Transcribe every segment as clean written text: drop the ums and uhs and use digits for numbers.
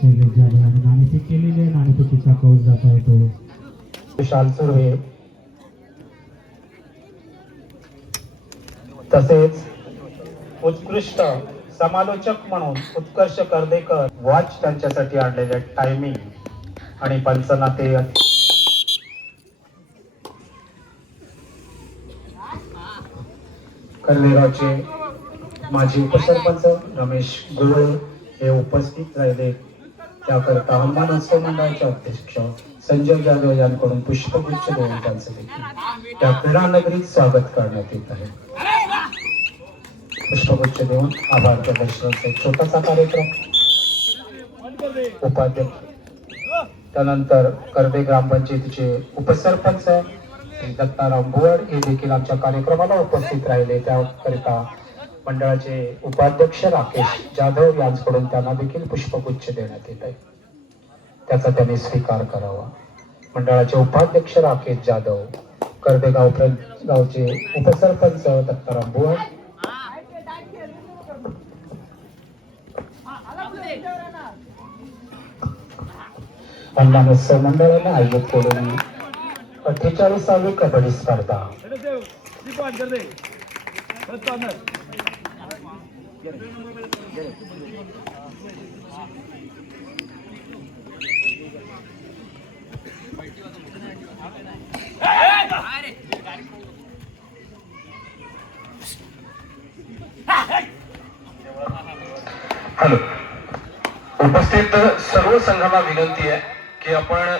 शैलेश जाधव आणि नाणेफेक केलेली आहे. नाणेफेकीचा कौल जाता येतो. विशाल सुर्वे तसेच उत्कृष्ट समालोचक म्हणून उत्कर्ष कर्देकर वॉच त्यांच्यासाठी आणलेले टायमिंग आणि पंचनाते कर्वेगावचे माजी उपसरपंच रमेश गोळे हे उपस्थित राहिले. त्याकरता हनुमान उत्सव मंडळाचे अध्यक्ष संजय जाधव यांकडून पुष्पगुच्छ देऊन त्यांचे देखील त्या क्रीडा नगरीत स्वागत करण्यात येत आहे. पुष्पगुच्छ देऊन आभार प्रदर्शनाचा एक छोटासा कार्यक्रम उपाध्यक्ष त्यानंतर कर्वे ग्रामपंचायतीचे उपसरपंच दत्ताराम भुवड हे देखील आमच्या कार्यक्रमाला उपस्थित राहिले. त्याकरिता मंडळाचे उपाध्यक्ष राकेश जाधव यांच्याकडून त्यांना देखील पुष्पगुच्छ देण्यात येत आहे. त्याचा त्यांनी स्वीकार करावा. मंडळाचे उपाध्यक्ष राकेश जाधव, कर्वेगाव गावचे उपसरपंच दत्ताराम भुवड, हनुमान उत्सव मंडळाने आयोजित केलेली 48वी कबड्डी स्पर्धा हॅलो, उपस्थित सर्व संघांना विनंती आहे की आपण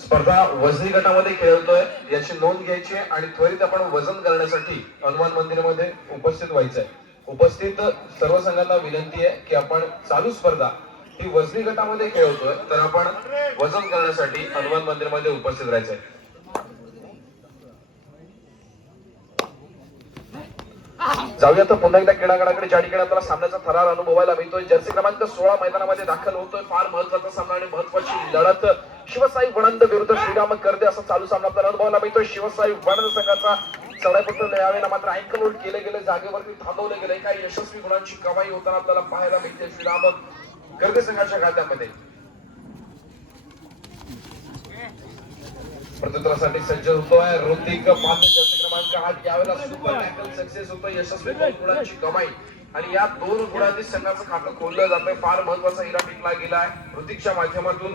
स्पर्धा वजनी गटामध्ये खेळतोय याची नोंद घ्यायची आहे आणि त्वरित आपण वजन करण्यासाठी हनुमान मंदिरामध्ये उपस्थित व्हायचंय. उपस्थित सर्व संघांना विनंती आहे की आपण चालू स्पर्धा ही वजनी गटामध्ये खेळतोय तर आपण वजन करण्यासाठी हनुमान मंदिरामध्ये उपस्थित राहायचंय. जाऊया तर पुन्हा एकदा क्रीडागडाकडे ज्या ठिकाणी आपल्याला सामन्याचा थरार अनुभवायला मिळतोय. जर्सी क्रमांक 16 मैदानामध्ये दाखल होतोय. फार महत्वाचा सामना आणि महत्वाची लढत शिवसाई वणंद विरुद्ध श्रीराम कर्दे असा चालू सामना आपल्याला अनुभवायला मिळतोय. शिवसाई वणंद संघाचा चढाईपट्टू यावेळेला मात्र अँकल होल्ड केले गेले, जागेवरती थांबवले गेले. काही यशस्वी गुणांची कमाई होताना आपल्याला पाहायला मिळते श्रीराम कर्दे संघाच्या खात्यामध्ये. प्रत्युत्तरासाठी सज्ज होतोय ऋतिक पांडे. जर्सी क्रमांक 8 यावेळेला सुपर टॅकल सक्सेस होतोय. यशस्वी गुणांची कमाई आणि या 2 गुणांनी संघाचं खातं खोललं जातंय. फार महत्वाचा हिरा टिकला गेलाय ऋतिकच्या माध्यमातून.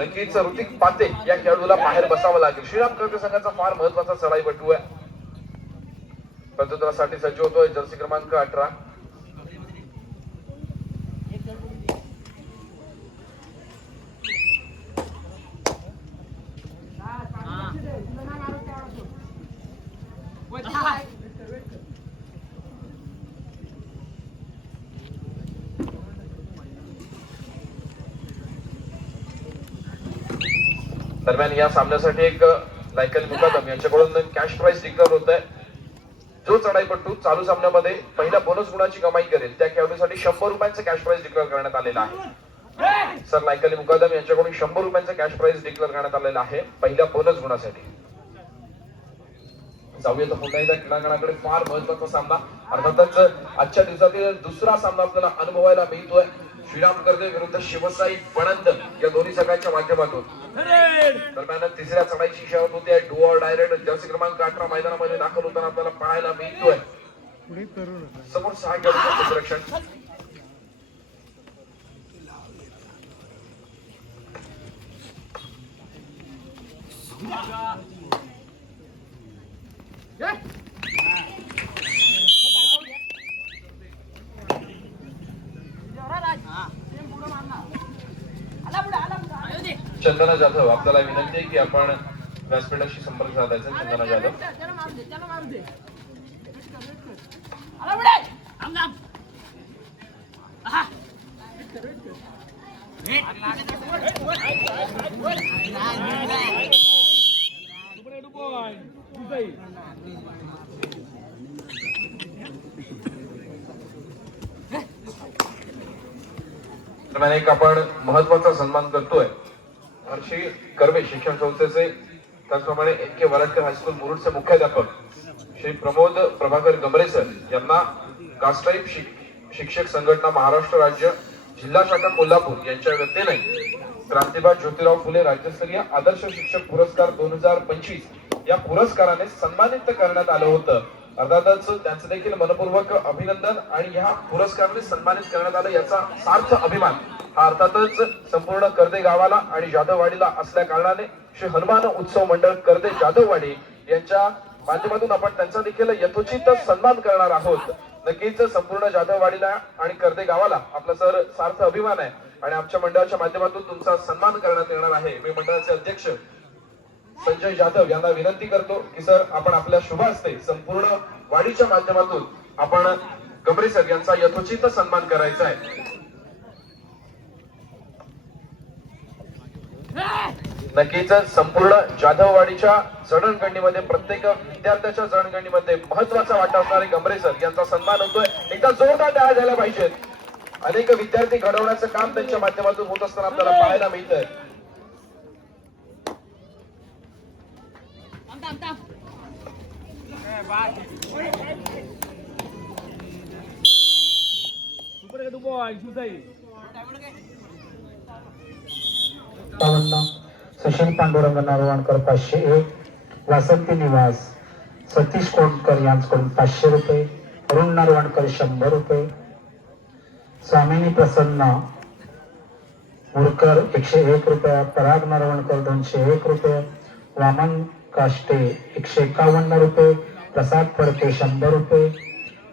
नक्कीच ऋतिक पाते या खेळाडूला बाहेर बसावं लागेल. श्रीराम कर्दे संघाचा फार महत्वाचा चढाईपटू आहे. प्रत्युत्तरासाठी सज्ज होतोय जर्सी क्रमांक 18. दरम्यान या सामन्यासाठी एक लायकल मुकादम यांच्याकडून कॅश प्राइस डिक्लेअर होत आहे. जो चढाईपट्टू चालू सामन्यामध्ये पहिल्या बोनस गुणाची कमाई करेल त्या खेळाडूसाठी 100 रुपयांचं कॅश प्राइस डिक्लेअर करण्यात आलेलं आहे. सर लायकल मुकादम यांच्याकडून 100 रुपयांचं कॅश प्राइस डिक्लेअर करण्यात आलेलं आहे पहिल्या बोनस गुणासाठी. जाऊया तर पुन्हा एकदा क्रीडांगणाकडे. फार महत्वाचा सामना, अर्थातच आजच्या दिवसातील दुसरा सामना आपल्याला अनुभवायला मिळतोय. श्रीराम कर्दे विरुद्ध शिवसाई वणंद या दोन्ही संघांच्या माध्यमातून. दरम्यान तिसऱ्या चढाईची शर्यत होती. डू ऑर डायरेक्ट जर्सी क्रमांक 18 मैदानामध्ये दाखल होताना आपल्याला पाहायला मिळतोय. समोर 6 खेळाडूंचं क्षेत्ररक्षण. चंदना जाधव, आपल्याला विनंती आहे की आपण व्यासपीठाशी संपर्क साधायचा. चंदना जाधव. दरम्यान एक आपण महत्वाचा सन्मान करतोय. हर्षी कर्वे शिक्षण संस्थेचे, त्याचप्रमाणे AK वरटकर हायस्कूल मुरुडचे मुख्याध्यापक श्री प्रमोद प्रभाकर गमरे सर यांना कास्टाईप शिक्षक संघटना महाराष्ट्र राज्य जिल्हा शाखा कोल्हापूर यांच्या वतीने क्रांतिबा ज्योतिराव फुले राज्यस्तरीय आदर्श शिक्षक पुरस्कार 2025 या पुरस्काराने सन्मानित करण्यात आलं होतं. अर्थातच त्यांचं देखील मनपूर्वक अभिनंदन आणि ह्या पुरस्काराने सन्मानित करण्यात आलं याचा सार्थ अभिमान हा अर्थातच संपूर्ण कर्दे गावाला आणि जाधववाडीला असल्या कारणाने श्री हनुमान उत्सव मंडळ कर्दे जाधववाडी यांच्या माध्यमातून आपण त्यांचा देखील यथोचित सन्मान करणार आहोत. नक्कीच संपूर्ण जाधववाडीला आणि कर्दे गावाला आपला सर सार्थ अभिमान आहे आणि आमच्या मंडळाच्या माध्यमातून तुमचा सन्मान करण्यात येणार आहे. मी मंडळाचे अध्यक्ष संजय जाधव यांना विनंती करतो की सर आपण आपल्या शुभ हस्ते संपूर्ण वाडीच्या माध्यमातून आपण गमरे सर यांचा यथोचित सन्मान करायचा आहे. नक्कीच संपूर्ण जाधववाडीच्या जडणघडणीमध्ये प्रत्येक विद्यार्थ्याच्या जडणघडणीमध्ये महत्वाचा वाटा असणारे गमरे सर यांचा सन्मान होतोय. एकदा जोरदार टाळ्या झाल्या पाहिजेत. अनेक विद्यार्थी घडवण्याचं काम त्यांच्या माध्यमातून होत असताना आपल्याला पाहायला मिळतंय. सुशील पांडुरंग नारवाणकर 501, वासंती निवास सतीश कोंडकर यांच्याकडून 500 रुपये, अरुण नारवाणकर 100 रुपये, स्वामिनी प्रसन्न मुरकर 101 रुपये, पराग नारवाणकर 201 रुपये, वामन काष्टे 151 रुपये, प्रसाद फडके 100 रुपये,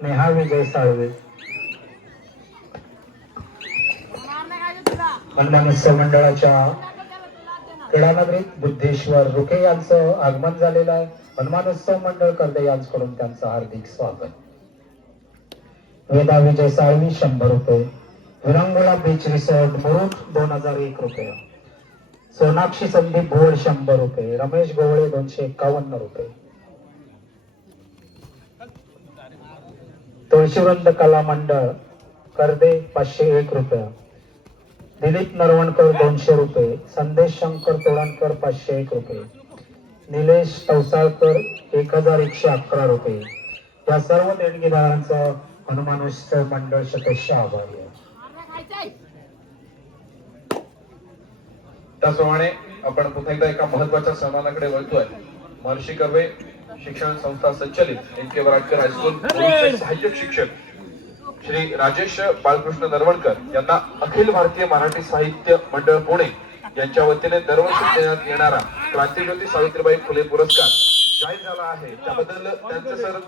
नेहा विजय साळवे. मत्स्य मंडळाच्या क्रीडानगरीत बुद्धेश्वर रुके यांचं आगमन झालेलं आहे. हनुमानोत्सव मंडळ कर्दे यांच्याकडून त्यांचं हार्दिक स्वागत. वेदा विजय साळवी 100 रुपये, विरंगुळा बीच रिसॉर्ट मुरुड 2001 रुपये, सोनाक्षी संदीप भोळ 100 रुपये, रमेश गोवळे 251 रुपये, तुळशीवृंद कला मंडळ कर्दे 501 रुपये, दिलीप नरवणकर 200 रुपये, संदेश शंकर तोडणकर 501 रुपये, निलेश तवसाळकर 1111 रुपये. या सर्व देणगीदारांचं हनुमानोत्सव मंडळ शतश आभारी आहे. त्याचप्रमाणे आपण पुन्हा एकदा एका महत्वाच्या सन्मानाकडे वळतोय. महर्षी कर्वे शिक्षण संस्था संचलित एन के वराडकर हायस्कूल सहाय्यक शिक्षक श्री राजेश बाळकृष्ण नरवणकर यांना अखिल भारतीय मराठी साहित्य मंडळ पुणे यांच्या वतीने दरवर्षी देण्यात येणारा क्रांतिज्योती सावित्रीबाई फुले पुरस्कार जाहीर झाला आहे. त्याबद्दल त्यांचं सर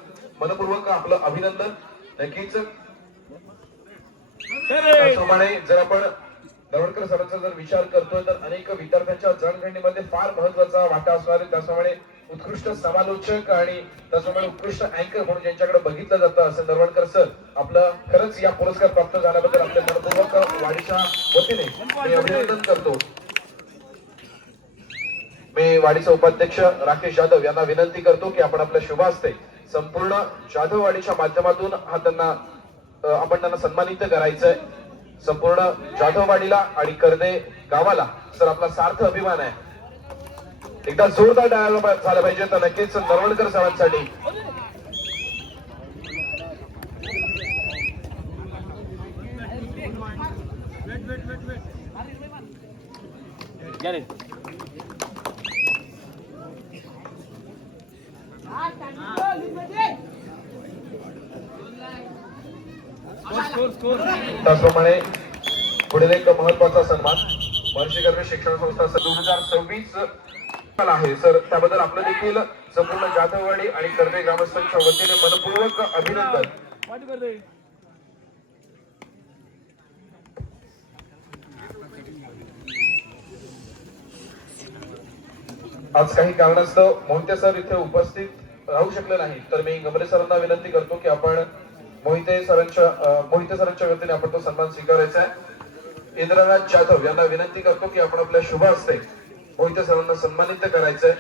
मनपूर्वक आपलं अभिनंदन. नक्कीच त्याचप्रमाणे जर आपण नरवणकर सरांचा जर विचार करतोय तर अनेक विद्यार्थ्यांच्या जडणघडणीमध्ये फार महत्वाचा वाटा असणारे त्याचप्रमाणे उत्कृष्ट समालोचक आणि त्याचप्रमाणे उत्कृष्ट अँकर म्हणून ज्यांच्याकडे बघितलं जातं असं नरवणकर सर आपलं खरंच या पुरस्कार प्राप्त झाल्याबद्दल आपल्या मनपूर्वक वाडीच्या वतीने मी अभिनंदन करतो. मी वाडीचे उपाध्यक्ष राकेश जाधव यांना विनंती करतो की आपण आपल्या शुभ हस्ते संपूर्ण जाधववाडीच्या माध्यमातून आपण त्यांना सन्मानित करायचंय. संपूर्ण जाधववाडीला आणि कर्दे गावाला सर आपला सार्थ अभिमान आहे. एकदा जोरदार टाळ्या झाल्या पाहिजे तर नक्कीच नरवणकर सरांसाठी. त्याचप्रमाणे पुढील एक महत्वाचा सन्मान महर्षी कर्वे शिक्षण संस्था 2026 आहे सर. त्याबद्दल आपलं देखील संपूर्ण जाधववाडी आणि कर्वे ग्रामस्थांच्या वतीने मनपूर्वक अभिनंदन. आज काही कारणास्तव मोहिते सर इथे उपस्थित राहू शकले नाही तर मी गमरे सरांना विनंती करतो की आपण मोहिते सरांच्या वतीने आपण तो सन्मान स्वीकारायचा आहे. इंद्रनाथ जाधव यांना विनंती करतो की आपण आपल्या शुभ हस्ते मोहिते सरांना सन्मानित करायचंय.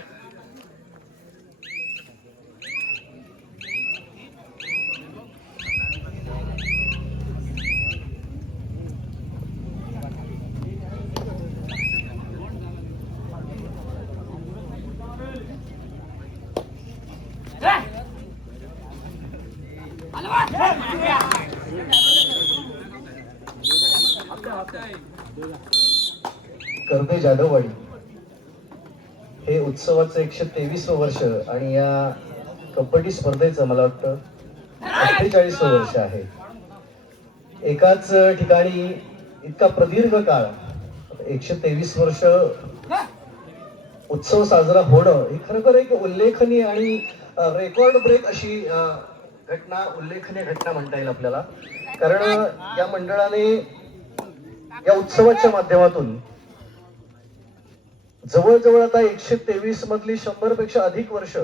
कर्वे जाधववाडी हे उत्सवाचं 123वं वर्ष आणि या कबड्डी स्पर्धेचं मला वाटतं 48वं वर्ष आहे. एकाच ठिकाणी इतका प्रदीर्घ काळ 123 वर्ष उत्सव साजरा होणं ही खरोखर एक उल्लेखनीय आणि रेकॉर्ड ब्रेक अशी घटना, उल्लेखनीय घटना म्हणता येईल आपल्याला. कारण या मंडळाने या उत्सवाच्या माध्यमातून जवळजवळ आता 123 मधली 100 पेक्षा अधिक वर्ष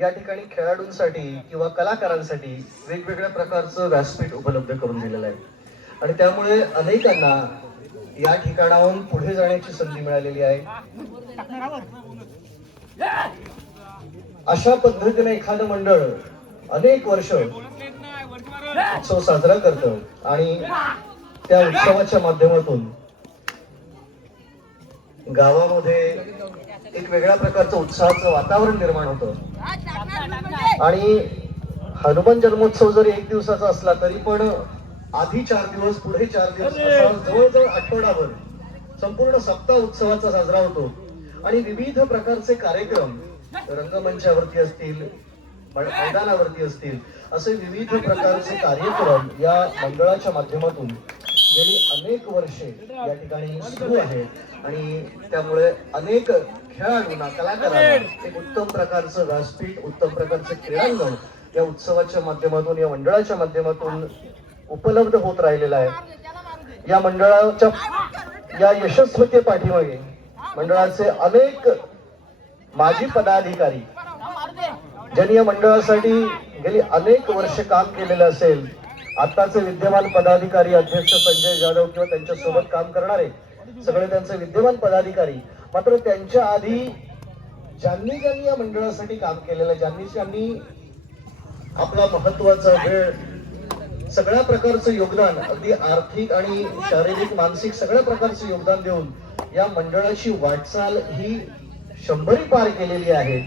या ठिकाणी खेळाडूंसाठी किंवा कलाकारांसाठी वेगवेगळ्या प्रकारचं व्यासपीठ उपलब्ध करून दिलेलं आहे. आणि त्यामुळे अनेकांना या ठिकाणाहून पुढे जाण्याची संधी मिळालेली आहे. अशा पद्धतीने एखादं मंडळ अनेक वर्ष उत्सव साजरा करतं आणि त्या उत्सवाच्या माध्यमातून गावामध्ये एक वेगळ्या प्रकारचं उत्साहाचं वातावरण निर्माण होतं. आणि हनुमान जन्मोत्सव जरी 1 दिवसाचा असला तरी पण आधी 4 दिवस, पुढे 4 दिवस असा जवळजवळ आठवडाभर संपूर्ण सप्ताह उत्सवाचा साजरा होतो. आणि विविध प्रकारचे कार्यक्रम रंगमंचावरती असतील, मैदानावरती असतील, असे विविध प्रकारचे कार्यक्रम या मंडळाच्या माध्यमातून गेली अनेक वर्षे या ठिकाणी सुरू आहेत. आणि त्यामुळे अनेक खेळाडूंना, कलाकारांना एक उत्तम प्रकारचं व्यासपीठ, उत्तम प्रकारचं क्रीडांगण या उत्सवाच्या माध्यमातून, या मंडळाच्या माध्यमातून उपलब्ध होत राहिलेला आहे. या मंडळाच्या या यशस्वीते पाठीमागे मंडळाचे अनेक माजी पदाधिकारी ज्यांनी या मंडळासाठी गेली अनेक वर्ष काम केलेलं असेल, आताचे विद्यमान पदाधिकारी अध्यक्ष संजय जाधव किंवा त्यांच्या सोबत काम करणारे सगळे त्यांचे विद्यमान पदाधिकारी, मात्र त्यांच्या आधी ज्यांनी ज्यांनी या मंडळासाठी काम केलेलं, ज्यांनी आपला महत्वाचा वेळ, सगळ्या प्रकारचं योगदान, अगदी आर्थिक आणि शारीरिक, मानसिक सगळ्या प्रकारचं योगदान देऊन या मंडळाची वाटचाल ही 100 पार केलेली आहे.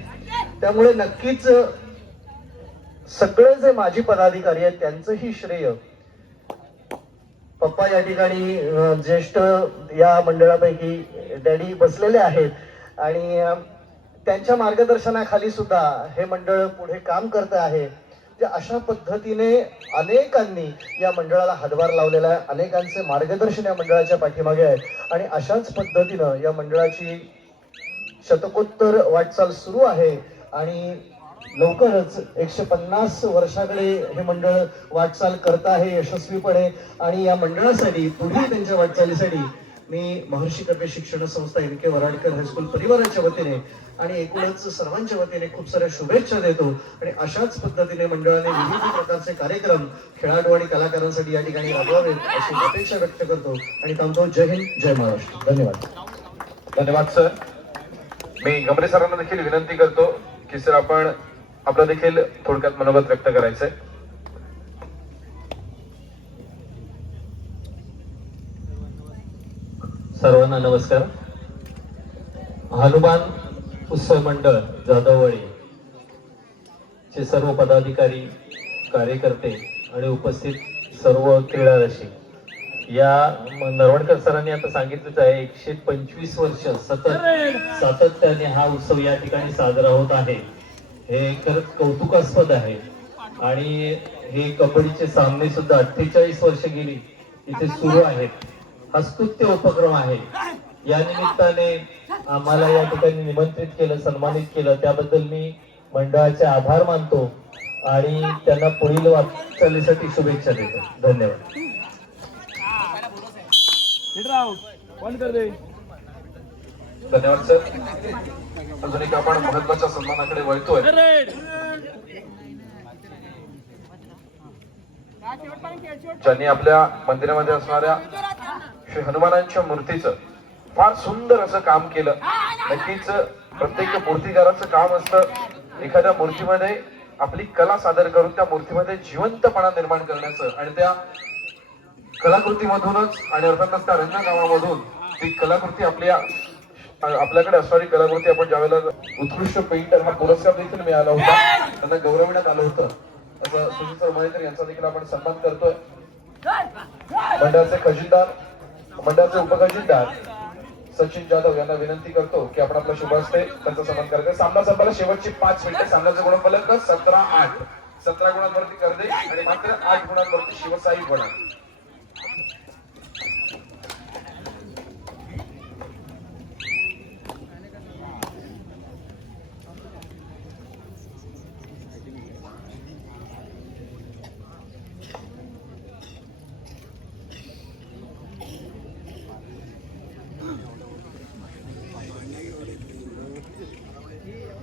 त्यामुळे नक्कीच सगळे जे माजी पदाधिकारी आहेत त्यांचंही श्रेय पप्पा या ठिकाणी ज्येष्ठ या मंडळापैकी डॅडी बसलेले आहेत आणि त्यांच्या मार्गदर्शनाखाली सुद्धा हे मंडळ पुढे काम करत आहे. अशा पद्धतीने अनेकांनी या मंडळाला हातभार लावलेला आहे, अनेकांचे मार्गदर्शन या मंडळाच्या पाठीमागे आहे. आणि अशाच पद्धतीनं या मंडळाची शतकोत्तर वाटचाल सुरू आहे आणि लवकरच 150 वर्षाकडे हे मंडळ वाटचाल करत आहे यशस्वीपणे. आणि या मंडळासाठी, पुढील त्यांच्या वाटचालीसाठी मी महर्षी कर्वे शिक्षण संस्था NK वराडकर हायस्कूल परिवाराच्या वतीने आणि एकूणच सर्वांच्या वतीने खूप साऱ्या शुभेच्छा देतो. आणि अशाच पद्धतीने मंडळाने विविध प्रकारचे कार्यक्रम खेळाडू आणि कलाकारांसाठी या ठिकाणी राबवावेत अशी अपेक्षा व्यक्त करतो आणि थांबतो. जय हिंद, जय महाराष्ट्र. धन्यवाद. धन्यवाद सर. मी गमरे सरांना देखील विनंती करतो की सर आपण आपलं देखील थोडक्यात मनोगत व्यक्त करायचंय. सर्वांना नमस्कार. हनुमान उत्सव मंडळ जाधववाडी चे सर्व पदाधिकारी, कार्यकर्ते आणि उपस्थित सर्व क्रीडा रसिक, या नरवणकर सरांनी आता सांगितलंच आहे 125 वर्ष सातत्याने हा उत्सव या ठिकाणी साजरा होत आहे. हे खरंच कौतुकास्पद आहे. आणि हे कबड्डीचे सामने सुद्धा 48 वर्ष गेली इथे सुरू आहेत. हा स्तुत्य उपक्रम आहे. या निमित्ताने आम्हाला या ठिकाणी निमंत्रित केलं, सन्मानित केलं, त्याबद्दल मी मंडळाचे आभार मानतो आणि त्यांना पुढील वाटचालीसाठी शुभेच्छा देतो. धन्यवाद. धन्यवाद सर. अजून एक आपण महत्वाच्या सन्मानाकडे वळतोय. ज्यांनी आपल्या मंदिरामध्ये असणाऱ्या श्री हनुमानांच्या मूर्तीचं फार सुंदर असं काम केलं. नक्कीच प्रत्येक मूर्तिकाराचं काम असतं एखाद्या मूर्तीमध्ये आपली कला सादर करून त्या मूर्तीमध्ये जिवंतपणा निर्माण करण्याचं आणि त्या कलाकृतीमधूनच आणि अर्थातच त्या रंगकामामधून ती कलाकृती आपल्याकडे असणारी कलाकृती आपण ज्यावेळेला उत्कृष्ट पेंटर हा पुरस्कार देखील मिळाला होता, त्यांना गौरवण्यात आलं होतं. असं सुजित सर महेकर यांचा देखील आपण सन्मान करतोय. मंडळाचे खजिनदार मंडळाचे उपगजिंदार सचिन जाधव यांना विनंती करतो की आपण आपला शुभ हस्ते त्यांचा सन्मान करायचा. सामना संपायला शेवटची 5 मिनिटे. सामन्याचे गुणफलक 17-8. 17 गुणांवरती कर्दे आणि मात्र 8 गुणांवरती शिवसाई वडा.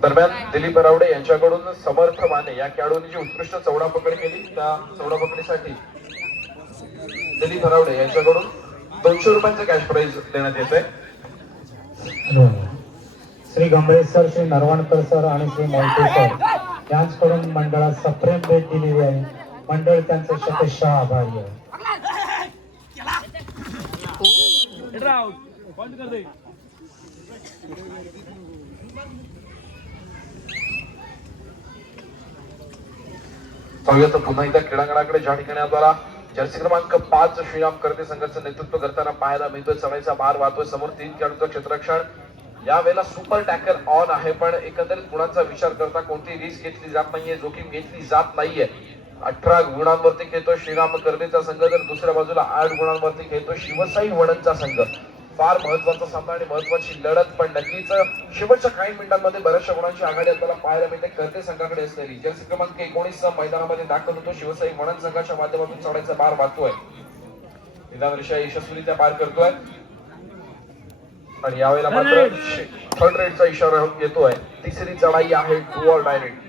दरम्यान दिलीप बरावडे यांच्याकडून समर्थ माने या खेळाडूंनी जी उत्कृष्ट चौडा पकड केली त्या चौडा पकडीसाठी दिलीप बरावडे यांच्याकडून 200 रुपयांचं कॅश प्राइज देण्यात येत आहे. श्री गंभीर सर, श्री नरवणकर सर आणि श्री मोहिते सर यांच्याकडून मंडळात सप्रेम भेट दिलेली आहे. मंडळ त्यांचे शतशः आभारी आहे. पाहूया तर पुन्हा एकदा क्रीडांगणाकडे ज्या ठिकाणी आपल्याला जर्सी क्रमांक 5 श्रीराम करते संघाचं नेतृत्व करताना पाहायला मिळतोय. चढाईचा भार वाहतोय. समोर 3 खेळाडूंचं क्षेत्ररक्षण. यावेळेला सुपर टॅकल ऑन आहे, पण एकंदरीत गुणांचा विचार करता कोणती रिस्क घेतली जात नाहीये, जोखीम घेतली जात नाहीये. 18 गुणांवरती खेळतो श्रीराम कर्देचा संघ, तर दुसऱ्या बाजूला 8 गुणांवरती खेळतो शिवसाई वडणचा संघ. फार महत्वाचा सामना आणि महत्वाची लढत, पण नक्कीच शेवटच्या काही मिनिटांमध्ये बऱ्याचशा गुणांची आघाडी आपल्याला पाहायला मिळते कर्दे संघाकडे असलेली. जर्सी क्रमांक 19 मैदानामध्ये दाखल होतो. शिवसाई वडण संघाच्या माध्यमातून चढायचा बार वाहतोय. निदानरित्या यशस्वीरित्या पार करतोय आणि यावेळेला मात्र थर्ड रेडचा इशारा येतोय. तिसरी चढाई आहे टू ऑल डायरेक्ट.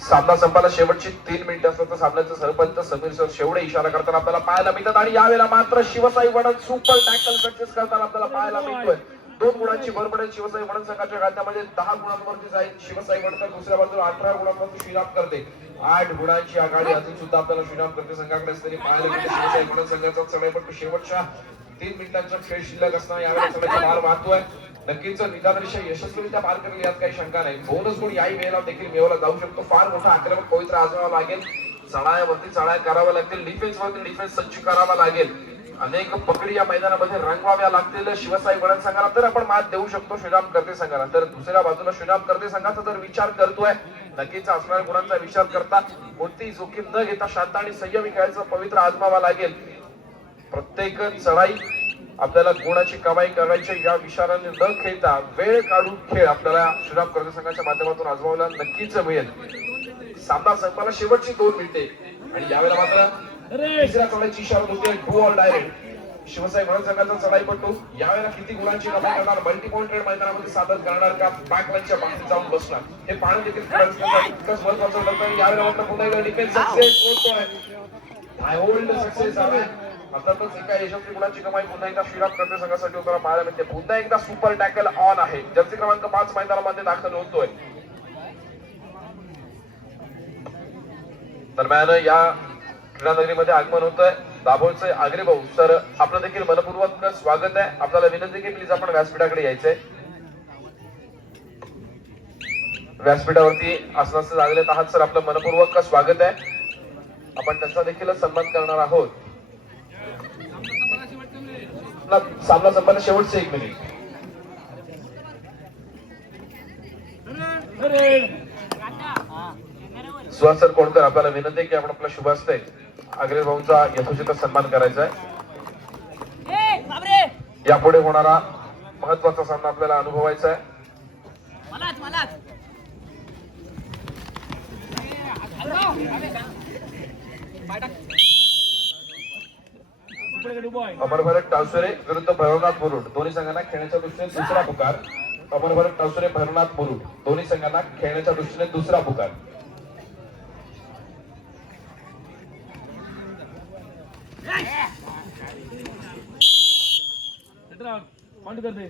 सामना संपायला शेवटची 3 मिनिटं असतात तर सामन्याचे सरपंच समीर सर शेवडे इशारा करताना आपल्याला पाहायला मिळतात आणि यावेळेला मात्र शिवसाई वडण सुपर टॅकल सक्सेस करताना आपल्याला पाहायला मिळतोय. 2 गुणांची भर पडेल शिवसाई वडण संघाच्या खात्यामध्ये. 10 गुणांवरती जाईल शिवसाई वडण, तर दुसऱ्या बाजूला 18 गुणांवरती श्रीराम करते. 8 गुणांची आघाडी अजून सुद्धा आपल्याला श्रीराम करते संघाकडे असलेली पाहायला मिळते. शिवसाई वडण संघाचा चढाईपट्टू शेवटच्या 3 मिनिटांचा खेळ शिल्लक असताना यावेळेला चढाईचा भार वाहतोय. नक्कीच निदानरित्या यशस्वीरित्या पार करेल यात काही शंका नाही. बोनस गुण याही वेळेला देखील मिळवला जाऊ शकतो. फार मोठा आक्रमक पवित्र आजमावा लागेल. चढायावरती चढाया कराव्या लागतील. डिफेन्स वरती डिफेन्स सज्ज करावा लागेल. अनेक पकडी या मैदानामध्ये रंगवाव्या लागतील शिवसाई वडण संघाला, तर आपण मात देऊ शकतो श्रीराम करते संघाला. तर दुसऱ्या बाजूला श्रीराम करते संघाचा जर विचार करतोय, नक्कीच असणाऱ्या गुणांचा विचार करता कोणतीही जोखीम न घेता शांत आणि संयमी खेळायचा पवित्र आजमावा लागेल. प्रत्येक चढाई आपल्याला गुणाची कमाई करायची या विचाराने न खेळता वेळ काढून खेळ आपल्याला श्रीराम करते संघाच्या माध्यमातून आजमावला नक्कीच मिळेल. सामना संपायला शेवटची 2 मिनिटे आणि यावेळेला मात्र तिसऱ्या चढाईची इशारा होते टू ऑल डायरेक्ट. शिवसाई वडण संघाचा चढाईपट्टू यावेळेला किती गुणांची कमाई करणार, मल्टी पॉइंटेड मैदानामध्ये साधन करणार का बॅकलाईनच्या बाहेर जाऊन बसणार, हे पाहणं देखील तितकंच महत्वाचं ठरतं. यावेळेला मात्र पुन्हा एकदा डिफेन्स सक्सेस होतोय. होल्ड सक्सेस आहे. अर्थातच एका यशस्वी गुणांची कमाई पुन्हा एकदा श्रीराम करते संघासाठी होताना पाहायला मिळते. पुन्हा एकदा सुपर टॅकल ऑन आहे. जर्सी क्रमांक 5 मैदानामध्ये दाखल होतोय. दरम्यान या क्रीडा नगरीमध्ये आगमन होतंय दाभोळचे आगरे भाऊ सर, आपलं देखील मनपूर्वक स्वागत आहे. आपल्याला विनंती की प्लीज आपण व्यासपीठाकडे यायचंय. व्यासपीठावरती आसनास लागलेत आहात सर, आपलं मनपूर्वक स्वागत आहे. आपण त्यांचा देखील सन्मान करणार आहोत. सामना संपायला शेवटचे 1 मिनिट. सुहास सर कोणकर, आपल्याला विनंती आहे की आपण आपला शुभ हस्ते आग्रे भाऊंचा यथोचित सन्मान करायचा आहे. यापुढे होणारा महत्वाचा सामना आपल्याला अनुभवायचा आहे. अमर भरत टावसरे विरुद्ध भैरवनाथ मुरुड, दोन्ही संघांना खेळण्याच्या दृष्टीने दुसरा पुकार. अमर भरत टावसरे भैरवनाथ मुरुड, दोन्ही संघांना खेळण्याच्या दृष्टीने दुसरा पुकार. पॉइंट कर दे.